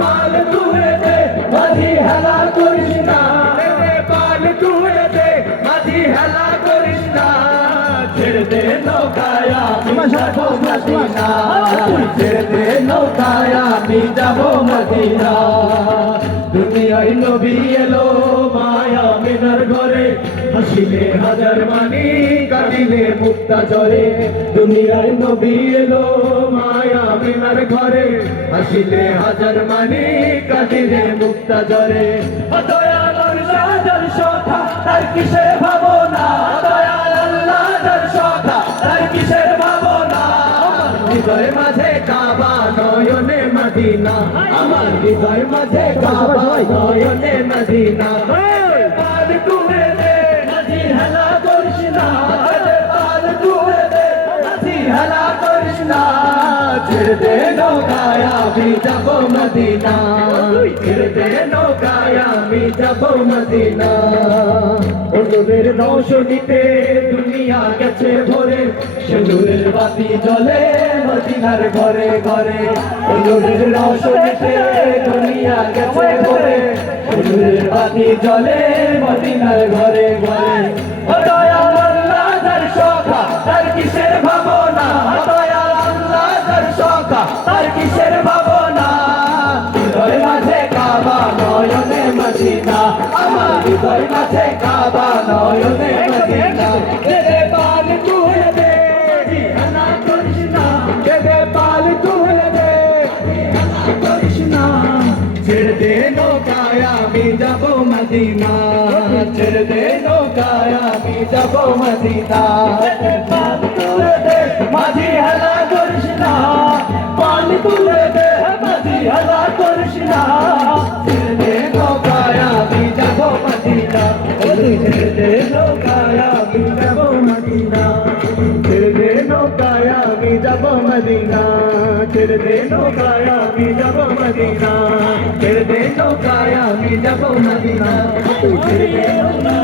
পাল তুলে দে মাঝি হেলা করিস না, পাল তুলে দে মাঝি হেলা করিস না, ছেড়ে দে নৌকায় আমি যাবো মদিনা, ছেড়ে দে নৌকায় আমি যাবো মদিনা। দুনিয়ায় নবী এলো মায়া মিনার ঘরে, হাসিলে হাজার মানি কাটিলে মুক্তা জ্বরে। দুনিয়ায় নবী এলো মায়া মিনার ঘরে, হাসিলে হাজার মানি কাটিলে মুক্তা জ্বরে। দয়াল আল্লাহ যার সখা তার কিসের ভাবনা, দয়াল আল্লাহ যার সখা তার কিসের ভাবনা। আমার হৃদয় মাঝে কাবা নয়নে মদিনা, আমার হৃদয় মাঝে কাবা নয়নে মদিনা। পাল তুলে দে মাঝি হেলা করিস না, পাল তুলে দে মাঝি হেলা করিস না, ছেড়ে দে নৌকায় আমি যাবো মদিনা, ছেড়ে দে নৌকায় আমি যাবো মদিনা। ওদের রৌশনীতে দুনিয়া গেছে ভরে, সেনুরের বাতি জ্বলে মদিনার ঘরে ঘরে। ওদের রৌশনীতে দুনিয়া গেছে ভরে, সেনুরের বাতি জ্বলে মদিনার ঘরে ঘরে। ও দয়াল আল্লাহ যার সখা তার কিসের ভাবনা, দয়াল আল্লাহ যার সখা তার কিসের ভাবনা। হৃদয় মাঝে কাবা নয়নে মদিনা, আমার হৃদয় মাঝে কাবা নয়নে মদিনা। দে পাল তুলে দে হেলা করিস না, দে পাল তুলে দে হেলা করিস না, ছেড়ে দে নৌকায় আমি যাবো মদিনা, ছেড়ে দে নৌকায় আমি যাবো মদিনা। পাল তুলে দে মাঝি হেলা করিস না, পাল তুলে দে মাঝি হেলা করিস না, ছেড়ে দে নৌকায় আমি যাবো মদিনা, ছেড়ে দে নৌকায় আমি যাবো মদিনা, ছেড়ে দে নৌকায় আমি যাবো মদিনা, ছেড়ে দে নৌকায় আমি যাবো মদিনা, ছেড়ে দে নৌকায় আমি যাবো মদিনা, ছেড়ে দে।